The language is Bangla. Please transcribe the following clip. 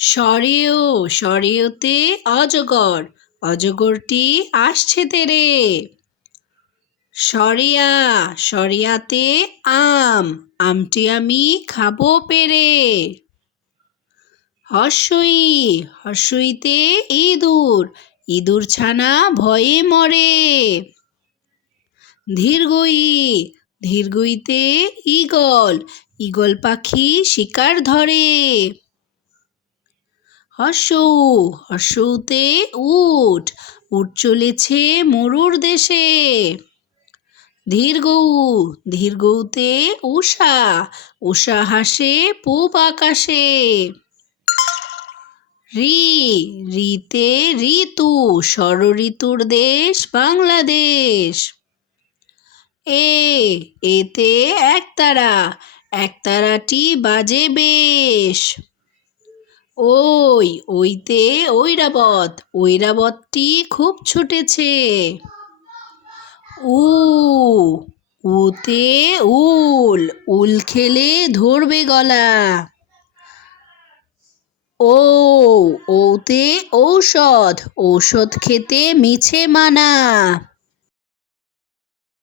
সরেও সরেওতে অজগর, অজগরটি আসছে তেরে। সরিয়া সরিয়াতে আম, আমটি আমি খাবো পেরে। হর্ষই হর্ষইতে ইঁদুর, ইঁদুর ছানা ভয়ে মরে। ধীরগই ধীরগইতে ঈগল, ঈগল পাখি শিকার ধরে। হর্ষউ হর্ষউতে উট, উট চলেছে মরুর দেশে। ধীরগৌ ধীরগৌতে উষা, উষা হাসে পূব আকাশে। ঋতে ঋতু, ষড়ঋতুর দেশ বাংলাদেশ। এতে একতারা, একতারাটি বাজে বেশ। ওইতে ঐরাবত, ঐরাবতটি খুব ছুটেছে। উতে উল, উল খেলে ধরবে গলা। ওতে ঔষধ, ঔষধ খেতে মিছে মানা।